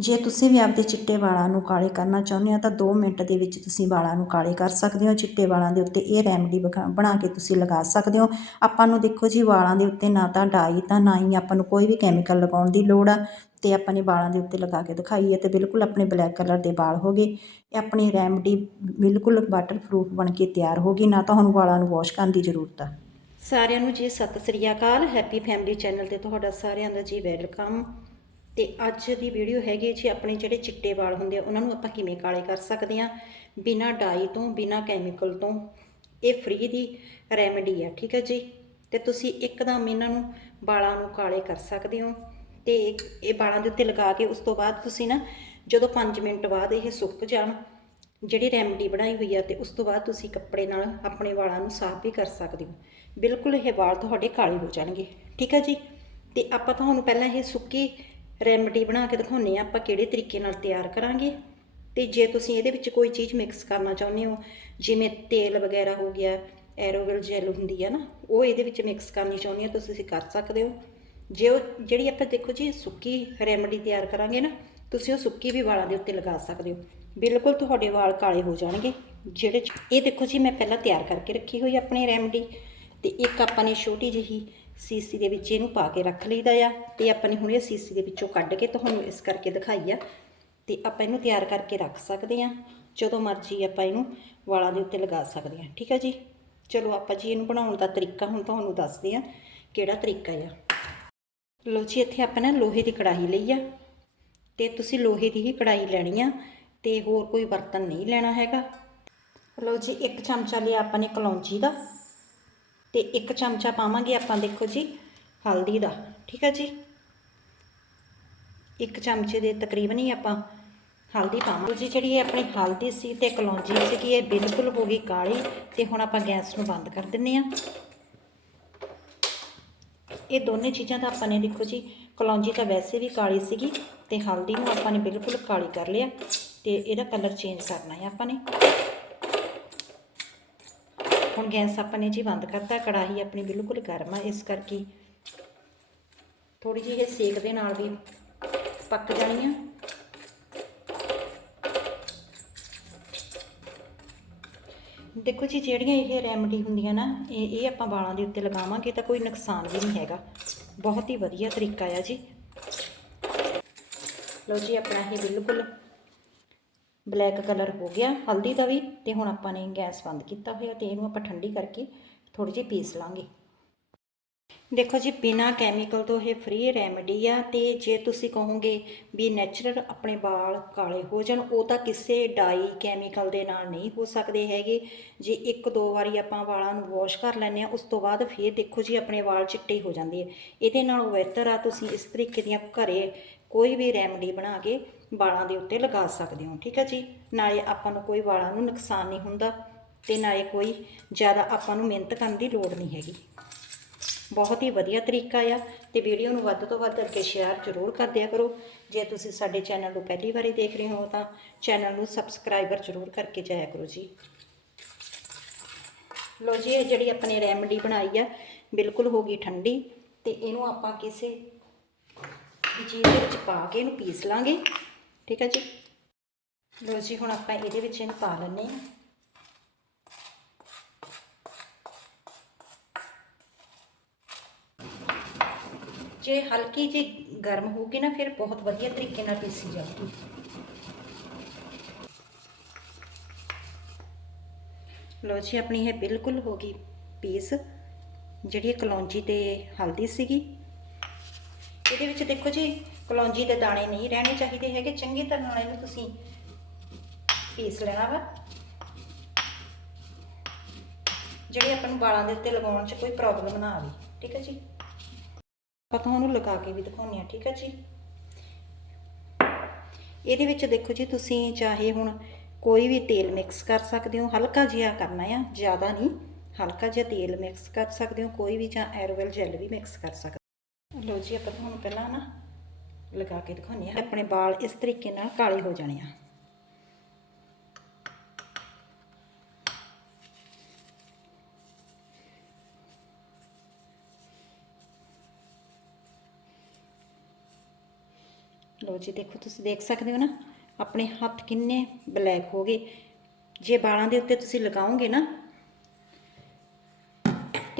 ਜੇ ਤੁਸੀਂ ਵੀ ਆਪਦੇ ਚਿੱਟੇ ਵਾਲਾਂ ਨੂੰ ਕਾਲੇ ਕਰਨਾ ਚਾਹੁੰਦੇ ਹੋ, ਤਾਂ 2 ਮਿੰਟ ਦੇ ਵਿੱਚ ਤੁਸੀਂ ਵਾਲਾਂ ਨੂੰ ਕਾਲੇ ਕਰ ਸਕਦੇ ਹੋ। ਚਿੱਟੇ ਵਾਲਾਂ ਦੇ ਉੱਤੇ ਇਹ ਰੈਮਡੀ ਬਣਾ ਕੇ ਤੁਸੀਂ ਲਗਾ ਸਕਦੇ ਹੋ। ਆਪਾਂ ਨੂੰ ਦੇਖੋ ਜੀ, ਵਾਲਾਂ ਦੇ ਉੱਤੇ ਨਾ ਤਾਂ ਡਾਈ ਤਾਂ ਨਾ ਹੀ ਆਪਾਂ ਨੂੰ ਕੋਈ ਵੀ ਕੈਮੀਕਲ ਲਗਾਉਣ ਦੀ ਲੋੜ ਆ। ਤੇ ਆਪਾਂ ਨੇ ਵਾਲਾਂ ਦੇ ਉੱਤੇ ਲਗਾ ਕੇ ਦਿਖਾਈ ਹੈ ਤੇ ਬਿਲਕੁਲ ਆਪਣੇ ਬਲੈਕ ਕਲਰ ਦੇ ਵਾਲ ਹੋ ਗਏ। ਇਹ ਆਪਣੀ ਰੈਮਡੀ ਬਿਲਕੁਲ ਵਾਟਰ ਪ੍ਰੂਫ ਬਣ ਕੇ ਤਿਆਰ ਹੋ ਗਈ। ਨਾ ਤਾਂ ਹੁਣ ਵਾਲਾਂ ਨੂੰ ਵਾਸ਼ ਕਰਨ ਦੀ ਜ਼ਰੂਰਤ ਆ। ਸਾਰਿਆਂ ਨੂੰ ਜੀ, ਸਤਿ ਸ੍ਰੀ ਅਕਾਲ। ਹੈਪੀ ਫੈਮਿਲੀ ਚੈਨਲ ਤੇ ਤੁਹਾਡਾ ਸਾਰਿਆਂ ਦਾ ਜੀ ਵੈਲਕਮ ਤੇ ਅੱਜ ਦੀ ਵੀਡੀਓ ਹੈਗੀ ਜੀ ਆਪਣੇ ਜਿਹੜੇ ਚਿੱਟੇ ਵਾਲ ਹੁੰਦੇ ਆ, ਉਹਨਾਂ ਨੂੰ ਆਪਾਂ ਕਿਵੇਂ ਕਾਲੇ ਕਰ ਸਕਦੇ ਆ ਬਿਨਾ ਡਾਈ ਤੋਂ, ਬਿਨਾ ਕੈਮੀਕਲ ਤੋਂ। ਇਹ ਫ੍ਰੀ ਦੀ ਰੈਮੇਡੀ ਆ, ਠੀਕ ਹੈ ਜੀ? ਤੇ ਤੁਸੀਂ ਇੱਕਦਮ ਇਹਨਾਂ ਨੂੰ ਵਾਲਾਂ ਨੂੰ ਕਾਲੇ ਕਰ ਸਕਦੇ ਹੋ ਤੇ ਇਹ ਵਾਲਾਂ ਦੇ ਉੱਤੇ ਲਗਾ ਕੇ ਉਸ ਤੋਂ ਬਾਅਦ ਤੁਸੀਂ ਨਾ ਜਦੋਂ 5 ਮਿੰਟ ਬਾਅਦ ਇਹ ਸੁੱਕ ਜਾਣ, ਜਿਹੜੀ ਰੈਮਡੀ ਬਣਾਈ ਹੋਈ ਆ ਤੇ ਉਸ ਤੋਂ ਬਾਅਦ ਤੁਸੀਂ ਕੱਪੜੇ ਨਾਲ ਆਪਣੇ ਵਾਲਾਂ ਨੂੰ ਸਾਫ਼ ਵੀ ਕਰ ਸਕਦੇ ਹੋ। ਬਿਲਕੁਲ ਇਹ ਵਾਲ ਤੁਹਾਡੇ ਕਾਲੇ ਹੋ ਜਾਣਗੇ, ਠੀਕ ਹੈ ਜੀ? ਤੇ ਆਪਾਂ ਤੁਹਾਨੂੰ ਪਹਿਲਾਂ ਇਹ ਸੁੱਕੀ ਰੈਮਡੀ ਬਣਾ ਕੇ ਦਿਖਾਉਨੇ ਆ ਆਪਾਂ ਕਿਹੜੇ ਤਰੀਕੇ ਨਾਲ ਤਿਆਰ ਕਰਾਂਗੇ। ਤੇ ਜੇ ਤੁਸੀਂ ਇਹਦੇ ਵਿੱਚ ਕੋਈ ਚੀਜ਼ ਮਿਕਸ ਕਰਨਾ ਚਾਹੁੰਦੇ ਹੋ, ਜਿਵੇਂ ਤੇਲ ਵਗੈਰਾ ਹੋ ਗਿਆ, ਐਰੋਵਿਲ ਜੈਲ ਹੁੰਦੀ ਆ ਨਾ, ਉਹ ਇਹਦੇ ਵਿੱਚ ਮਿਕਸ ਕਰਨੀ ਚਾਹੁੰਦੇ ਹੋ ਤੁਸੀਂ ਕਰ ਸਕਦੇ ਹੋ। ਜੇ ਉਹ ਜਿਹੜੀ ਆਪਾਂ ਦੇਖੋ ਜੀ ਸੁੱਕੀ ਰੈਮਡੀ ਤਿਆਰ ਕਰਾਂਗੇ ਨਾ, ਤੁਸੀਂ ਉਹ ਸੁੱਕੀ ਵੀ ਵਾਲਾਂ ਦੇ ਉੱਤੇ ਲਗਾ ਸਕਦੇ ਹੋ। ਬਿਲਕੁਲ ਤੁਹਾਡੇ ਵਾਲ ਕਾਲੇ ਹੋ ਜਾਣਗੇ, ਜਿਹੜੇ ਇਹ ਦੇਖੋ ਜੀ ਮੈਂ ਪਹਿਲਾਂ ਤਿਆਰ ਕਰਕੇ ਰੱਖੀ ਹੋਈ ਆਪਣੀ ਰੈਮਡੀ। ਤੇ ਇੱਕ ਆਪਾਂ ਨੇ ਛੋਟੀ ਜਿਹੀ ਸੀਸੀ ਦੇ ਵਿੱਚ ਇਹਨੂੰ ਪਾ ਕੇ ਰੱਖ ਲਈਦਾ ਆ ਤੇ ਆਪਾਂ ਨੇ ਹੁਣ ਇਹ ਸੀਸੀ ਦੇ ਵਿੱਚੋਂ ਕੱਢ ਕੇ ਤੁਹਾਨੂੰ ਇਸ ਕਰਕੇ ਦਿਖਾਈ ਆ। ਤੇ ਆਪਾਂ ਇਹਨੂੰ ਤਿਆਰ ਕਰਕੇ ਰੱਖ ਸਕਦੇ ਆ। ਜਦੋਂ ਮਰਜ਼ੀ ਆਪਾਂ ਇਹਨੂੰ ਵਾਲਾਂ ਦੇ ਉੱਤੇ ਲਗਾ ਸਕਦੇ ਆ। ਠੀਕ ਆ ਜੀ? ਚਲੋ ਆਪਾਂ ਜੀ ਇਹਨੂੰ ਬਣਾਉਣ ਦਾ ਤਰੀਕਾ ਹੁਣ ਤੁਹਾਨੂੰ ਦੱਸਦੇ ਆ ਕਿਹੜਾ ਤਰੀਕਾ ਆ। ਲੋ ਜੀ, ਇੱਥੇ ਆਪਾਂ ਨਾ ਲੋਹੇ ਦੀ ਕੜਾਹੀ ਲਈ ਆ। ਤੇ ਤੁਸੀਂ ਲੋਹੇ ਦੀ ਹੀ ਕੜਾਹੀ ਲੈਣੀ ਆ ਤੇ ਹੋਰ ਕੋਈ ਬਰਤਨ ਨਹੀਂ ਲੈਣਾ ਹੈਗਾ। ਲਓ ਜੀ, ਇੱਕ ਚਮਚਾ ਲਿਆ ਆਪਾਂ ਨੇ ਕਲੌਂਜੀ ਦਾ। ਤੇ ਇੱਕ ਚਮਚਾ ਪਾਵਾਂਗੇ ਆਪਾਂ, ਦੇਖੋ ਜੀ, ਹਲਦੀ ਦਾ, ਠੀਕ ਹੈ ਜੀ? ਇੱਕ ਚਮਚੇ ਦੇ ਤਕਰੀਬਨ ਹੀ ਆਪਾਂ ਹਲਦੀ ਪਾਵਾਂਗੇ। ਜੀ, ਜਿਹੜੀ ਇਹ ਆਪਣੀ ਹਲਦੀ ਸੀ ਤੇ ਕਲੌਂਜੀ ਸੀਗੀ, ਇਹ ਬਿਲਕੁਲ ਹੋ ਗਈ ਕਾਲੀ ਤੇ ਹੁਣ ਆਪਾਂ ਗੈਸ ਨੂੰ ਬੰਦ ਕਰ ਦਿੰਨੇ ਆ। ਇਹ ਦੋਨੇ ਚੀਜ਼ਾਂ ਤਾਂ ਆਪਾਂ ਨੇ, ਦੇਖੋ ਜੀ ਕਲੌਂਜੀ ਤਾਂ ਵੈਸੇ ਵੀ ਕਾਲੀ ਸੀਗੀ ਤੇ ਹਲਦੀ ਨੂੰ ਆਪਾਂ ਨੇ ਬਿਲਕੁਲ ਕਾਲੀ ਕਰ ਲਿਆ ਤੇ ਇਹਦਾ ਕਲਰ ਚੇਂਜ ਕਰਨਾ ਹੈ ਆਪਾਂ ਨੇ। ਹੁਣ ਗੈਸ ਆਪਾਂ ਨੇ ਜੀ ਬੰਦ ਕਰਤਾ, ਕੜਾਹੀ ਆਪਣੀ ਬਿਲਕੁਲ ਗਰਮ ਆ, ਇਸ ਕਰਕੇ ਥੋੜੀ ਜਿਹੀ ਇਹ ਸੇਕ ਦੇ ਨਾਲ ਵੀ ਪੱਕ ਜਾਣੀ ਆ। ਦੇਖੋ ਜੀ, ਜਿਹੜੀਆਂ ਇਹ ਰੈਮਡੀ ਹੁੰਦੀਆਂ ਨਾ, ਇਹ ਇਹ ਆਪਾਂ ਵਾਲਾਂ ਦੇ ਉੱਤੇ ਲਗਾਵਾਂਗੇ ਤਾਂ ਕੋਈ ਨੁਕਸਾਨ ਵੀ ਨਹੀਂ ਹੈਗਾ। ਬਹੁਤ ਹੀ ਵਧੀਆ ਤਰੀਕਾ ਆ ਜੀ। ਲਓ ਜੀ, ਆਪਣਾ ਇਹ ਬਿਲਕੁਲ ਬਲੈਕ ਕਲਰ ਹੋ ਗਿਆ, ਹਲਦੀ ਦਾ ਵੀ, ਤੇ ਹੁਣ ਆਪਾਂ ਨੇ ਗੈਸ ਬੰਦ ਕੀਤਾ ਹੋਇਆ ਤੇ ਇਹਨੂੰ ਆਪਾਂ ਠੰਡੀ ਕਰਕੇ ਥੋੜੀ ਜਿਹੀ ਪੀਸ ਲਾਂਗੇ। ਦੇਖੋ ਜੀ, ਬਿਨਾ ਕੈਮੀਕਲ ਤੋਂ ਇਹ ਫ੍ਰੀ ਰੈਮਡੀ ਆ ਤੇ ਜੇ ਤੁਸੀਂ ਕਹੋਗੇ ਵੀ ਨੈਚੁਰਲ ਆਪਣੇ ਵਾਲ ਕਾਲੇ ਹੋ ਜਾਣ, ਉਹ ਤਾਂ ਕਿਸੇ ਡਾਈ ਕੈਮੀਕਲ ਦੇ ਨਾਲ ਨਹੀਂ ਹੋ ਸਕਦੇ ਹੈਗੇ। ਜੇ ਇੱਕ ਦੋ ਵਾਰੀ ਆਪਾਂ ਵਾਲਾਂ ਨੂੰ ਵਾਸ਼ ਕਰ ਲੈਂਦੇ ਆ, ਉਸ ਤੋਂ ਬਾਅਦ ਫੇਰ ਦੇਖੋ ਜੀ, ਆਪਣੇ ਵਾਲ ਚਿੱਟੇ ਹੋ ਜਾਂਦੇ ਆ। ਇਹਦੇ ਨਾਲੋਂ ਬਿਹਤਰ ਆ, ਤੁਸੀਂ ਇਸ ਤਰੀਕੇ ਦੀਆਂ ਘਰੇ ਕੋਈ ਵੀ ਰੈਮਡੀ ਬਣਾ ਕੇ ਵਾਲਾਂ ਦੇ ਉੱਤੇ ਲਗਾ ਸਕਦੇ ਹੋ, ਠੀਕ ਹੈ ਜੀ? ਨਾਲੇ ਆਪਾਂ ਨੂੰ ਕੋਈ ਵਾਲਾਂ ਨੂੰ ਨੁਕਸਾਨ ਨਹੀਂ ਹੁੰਦਾ ਤੇ ਨਾਲੇ ਕੋਈ ਜ਼ਿਆਦਾ ਆਪਾਂ ਨੂੰ ਮਿਹਨਤ ਕਰਨ ਦੀ ਲੋੜ ਨਹੀਂ ਹੈਗੀ। ਬਹੁਤ ਹੀ ਵਧੀਆ ਤਰੀਕਾ ਆ ਤੇ ਵੀਡੀਓ ਨੂੰ ਵੱਧ ਤੋਂ ਵੱਧ ਅੱਗੇ ਸ਼ੇਅਰ ਜ਼ਰੂਰ ਕਰ ਦਿਆ ਕਰੋ। ਜੇ ਤੁਸੀਂ ਸਾਡੇ ਚੈਨਲ ਨੂੰ ਪਹਿਲੀ ਵਾਰੀ ਦੇਖ ਰਹੇ ਹੋ ਤਾਂ ਚੈਨਲ ਨੂੰ ਸਬਸਕ੍ਰਾਈਬਰ ਜ਼ਰੂਰ ਕਰਕੇ ਜਾਇਆ ਕਰੋ ਜੀ। ਲੋ ਜੀ, ਇਹ ਜਿਹੜੀ ਆਪਣੇ ਰੈਮਡੀ ਬਣਾਈ ਆ, ਬਿਲਕੁਲ ਹੋ ਗਈ ਠੰਡੀ ਤੇ ਇਹਨੂੰ ਆਪਾਂ ਕਿਸੇ ਚੀਜ਼ ਦੇ ਵਿੱਚ ਪਾ ਕੇ ਇਹਨੂੰ ਪੀਸ ਲਾਂਗੇ। ਠੀਕ ਹੈ ਜੀ। ਲੋ ਜੀ, ਹੁਣ ਆਪਾਂ ਇਹਦੇ ਵਿੱਚ ਇਹਨੂੰ ਪਾ ਲੈਂਦੇ ਹਾਂ। ਜੇ ਹਲਕੀ ਜੀ ਗਰਮ ਹੋਊਗੀ ਨਾ, ਫਿਰ ਬਹੁਤ ਵਧੀਆ ਤਰੀਕੇ ਨਾਲ ਪੀਸੀ ਜਾਊਗੀ। ਲੋ ਜੀ, ਆਪਣੀ ਇਹ ਬਿਲਕੁਲ ਹੋ ਗਈ ਪੀਸ। ਜਿਹੜੀ ਕਲੌਂਜੀ ਤੇ ਹਲਦੀ ਸੀਗੀ। ਇਹਦੇ ਵਿੱਚ ਦੇਖੋ ਜੀ ਕਲੌਂਜੀ ਦੇ ਦਾਣੇ ਨਹੀਂ ਰਹਿਣੇ ਚਾਹੀਦੇ ਹੈਗੇ। ਚੰਗੀ ਤਰ੍ਹਾਂ ਨਾਲ ਇਹਨੂੰ ਤੁਸੀਂ ਪੀਸ ਲੈਣਾ ਵਾ। ਜਿਹੜੇ ਆਪਾਂ ਨੂੰ ਵਾਲਾਂ ਦੇ ਉੱਤੇ ਲਗਾਉਣ 'ਚ ਕੋਈ ਪ੍ਰੋਬਲਮ ਨਾ ਆਵੇ, ਠੀਕ ਹੈ ਜੀ? ਆਪਾਂ ਤੁਹਾਨੂੰ ਲਗਾ ਕੇ ਵੀ ਦਿਖਾਉਂਦੇ ਆ ਠੀਕ ਹੈ ਜੀ? ਇਹਦੇ ਵਿੱਚ ਦੇਖੋ ਜੀ, ਤੁਸੀਂ ਚਾਹੇ ਹੁਣ ਕੋਈ ਵੀ ਤੇਲ ਮਿਕਸ ਕਰ ਸਕਦੇ ਹੋ। ਹਲਕਾ ਜਿਹਾ ਕਰਨਾ ਆ, ਜ਼ਿਆਦਾ ਨਹੀਂ। ਹਲਕਾ ਜਿਹਾ ਤੇਲ ਮਿਕਸ ਕਰ ਸਕਦੇ ਹੋ। ਕੋਈ ਵੀ ਜਾਂ ਐਰੋਵੈਲ ਜੈਲ ਵੀ ਮਿਕਸ ਕਰ ਸਕਦੇ ਹੋ। ਲਓ ਜੀ, ਆਪਾਂ ਤੁਹਾਨੂੰ ਪਹਿਲਾਂ ਨਾ ਲਗਾ ਕੇ ਦਿਖਾਉਂਦੇ ਆ ਆਪਣੇ ਵਾਲ ਇਸ ਤਰੀਕੇ ਨਾਲ ਕਾਲੇ ਹੋ ਜਾਣੇ ਆ। ਲਓ ਜੀ, ਦੇਖੋ ਤੁਸੀਂ ਦੇਖ ਸਕਦੇ ਹੋ ਨਾ, ਆਪਣੇ ਹੱਥ ਕਿੰਨੇ ਬਲੈਕ ਹੋ ਗਏ। ਜੇ ਵਾਲਾਂ ਦੇ ਉੱਤੇ ਤੁਸੀਂ ਲਗਾਓਗੇ ਨਾ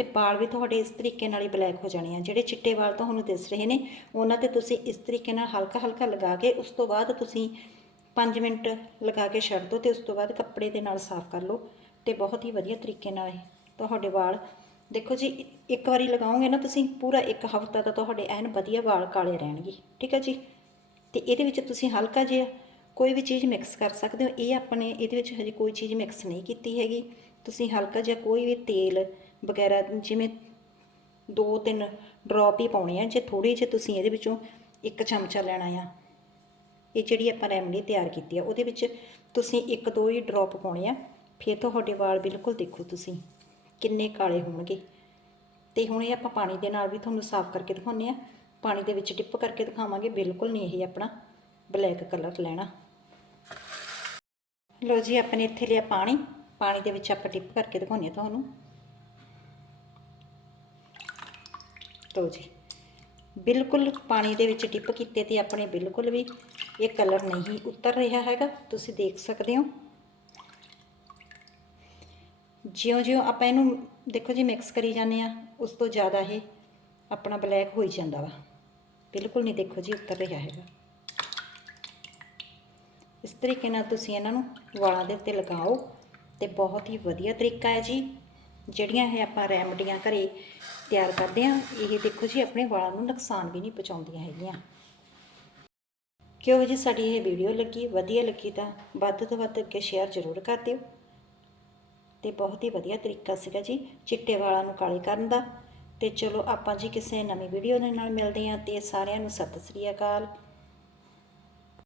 ਤੇ ਵਾਲ ਵੀ ਤੁਹਾਡੇ ਇਸ ਤਰੀਕੇ ਨਾਲ ਹੀ ਬਲੈਕ ਹੋ ਜਾਣੇ ਆ। ਜਿਹੜੇ ਚਿੱਟੇ ਵਾਲ ਤੁਹਾਨੂੰ ਦਿਸ ਰਹੇ ਨੇ, ਉਹਨਾਂ ਤੇ ਤੁਸੀਂ ਇਸ ਤਰੀਕੇ ਨਾਲ ਹਲਕਾ ਹਲਕਾ ਲਗਾ ਕੇ, ਉਸ ਤੋਂ ਬਾਅਦ ਤੁਸੀਂ 5 ਮਿੰਟ ਲਗਾ ਕੇ ਛੱਡ ਦਿਓ ਤੇ ਉਸ ਤੋਂ ਬਾਅਦ ਕੱਪੜੇ ਦੇ ਨਾਲ ਸਾਫ਼ ਕਰ ਲਓ ਤੇ ਬਹੁਤ ਹੀ ਵਧੀਆ ਤਰੀਕੇ ਨਾਲ ਤੁਹਾਡੇ ਵਾਲ, ਦੇਖੋ ਜੀ, ਇੱਕ ਵਾਰੀ ਲਗਾਓਗੇ ਨਾ ਤੁਸੀਂ, ਪੂਰਾ ਇੱਕ ਹਫ਼ਤਾ ਤਾਂ ਤੁਹਾਡੇ ਐਨ ਵਧੀਆ ਵਾਲ ਕਾਲੇ ਰਹਿਣਗੇ, ਠੀਕ ਹੈ ਜੀ? ਤੇ ਇਹਦੇ ਵਿੱਚ ਤੁਸੀਂ ਹਲਕਾ ਜਿਹਾ ਕੋਈ ਵੀ ਚੀਜ਼ ਮਿਕਸ ਕਰ ਸਕਦੇ ਹੋ। ਇਹ ਆਪਣੇ, ਇਹਦੇ ਵਿੱਚ ਹਜੇ ਕੋਈ ਚੀਜ਼ ਮਿਕਸ ਨਹੀਂ ਕੀਤੀ ਹੈਗੀ। ਤੁਸੀਂ ਹਲਕਾ ਜਿਹਾ ਕੋਈ ਵੀ ਤੇਲ ਵਗੈਰਾ, ਜਿਵੇਂ ਦੋ ਤਿੰਨ ਡ੍ਰੌਪ ਹੀ ਪਾਉਣੇ ਆ, ਜੇ ਥੋੜੀ ਜਿਹੀ ਤੁਸੀਂ ਇਹਦੇ ਵਿੱਚੋਂ ਇੱਕ ਚਮਚਾ ਲੈਣਾ ਆ। ਇਹ ਜਿਹੜੀ ਆਪਾਂ ਰੈਮਡੀ ਤਿਆਰ ਕੀਤੀ ਆ, ਉਹਦੇ ਵਿੱਚ ਤੁਸੀਂ ਇੱਕ ਦੋ ਹੀ ਡ੍ਰੌਪ ਪਾਉਣੇ ਆ। ਫਿਰ ਤੁਹਾਡੇ ਵਾਲ ਬਿਲਕੁਲ ਦੇਖੋ ਤੁਸੀਂ, ਕਿੰਨੇ ਕਾਲੇ ਹੋਣਗੇ। ਤੇ ਹੁਣ ਇਹ ਆਪਾਂ ਪਾਣੀ ਦੇ ਨਾਲ ਵੀ ਤੁਹਾਨੂੰ ਸਾਫ਼ ਕਰਕੇ ਦਿਖਾਉਂਦੇ ਆ। ਪਾਣੀ ਦੇ ਵਿੱਚ ਡਿਪ ਕਰਕੇ ਦਿਖਾਵਾਂਗੇ, ਬਿਲਕੁਲ ਨਹੀਂ ਇਹ ਆਪਣਾ ਬਲੈਕ ਕਲਰ ਲੈਣਾ। ਲੋ ਜੀ ਆਪਣੇ ਇੱਥੇ ਲਿਆ ਪਾਣੀ। ਪਾਣੀ ਦੇ ਵਿੱਚ ਆਪਾਂ ਡਿਪ ਕਰਕੇ ਦਿਖਾਉਂਦੇ ਆ ਤੁਹਾਨੂੰ। ਲਓ ਜੀ। ਬਿਲਕੁਲ ਪਾਣੀ ਦੇ ਵਿੱਚ ਡਿਪ ਕੀਤੇ ਤੇ ਆਪਣੇ ਬਿਲਕੁਲ ਵੀ ਇਹ ਕਲਰ ਨਹੀਂ ਉਤਰ ਰਿਹਾ ਹੈਗਾ। ਤੁਸੀਂ ਦੇਖ ਸਕਦੇ ਹੋ। ਜਿਉਂ-ਜਿਉਂ ਆਪਾਂ ਇਹਨੂੰ ਦੇਖੋ ਜੀ ਮਿਕਸ ਕਰੀ ਜਾਂਦੇ ਆ ਉਸ ਤੋਂ ਜ਼ਿਆਦਾ ਇਹ ਆਪਣਾ ਬਲੈਕ ਹੋਈ ਜਾਂਦਾ ਵਾ। ਬਿਲਕੁਲ ਨਹੀਂ ਦੇਖੋ ਜੀ, ਉਤਰ ਰਿਹਾ ਹੈਗਾ। ਇਸ ਤਰੀਕੇ ਨਾਲ ਤੁਸੀਂ ਇਹਨਾਂ ਨੂੰ ਵਾਲਾਂ ਦੇ ਉੱਤੇ ਲਗਾਓ ਤੇ ਬਹੁਤ ਹੀ ਵਧੀਆ ਤਰੀਕਾ ਹੈ ਜੀ। ਜਿਹੜੀਆਂ ਇਹ ਆਪਾਂ ਰੈਮਡੀਆਂ ਘਰੇ ਤਿਆਰ ਕਰਦੇ ਆ ਇਹ ਦੇਖੋ ਜੀ, ਆਪਣੇ ਵਾਲਾਂ ਨੂੰ ਨੁਕਸਾਨ ਵੀ ਨਹੀਂ ਪਹੁੰਚਾਉਂਦੀਆਂ ਹੈਗੀਆਂ। ਕਿਉਂ ਜੀ ਸਾਡੀ ਇਹ ਵੀਡੀਓ ਲੱਗੀ? ਵਧੀਆ ਲੱਗੀ ਤਾਂ ਵੱਧ ਤੋਂ ਵੱਧ ਅੱਗੇ ਸ਼ੇਅਰ ਜ਼ਰੂਰ ਕਰ ਦਿਓ। ਤੇ ਬਹੁਤ ਹੀ ਵਧੀਆ ਤਰੀਕਾ ਸੀਗਾ ਜੀ, ਚਿੱਟੇ ਵਾਲਾਂ ਨੂੰ ਕਾਲੇ ਕਰਨ ਦਾ। ਤੇ ਚਲੋ ਆਪਾਂ ਜੀ ਕਿਸੇ ਨਵੀਂ ਵੀਡੀਓ ਦੇ ਨਾਲ ਮਿਲਦੇ ਹਾਂ, ਤੇ ਸਾਰਿਆਂ ਨੂੰ ਸਤਿ ਸ੍ਰੀ ਅਕਾਲ।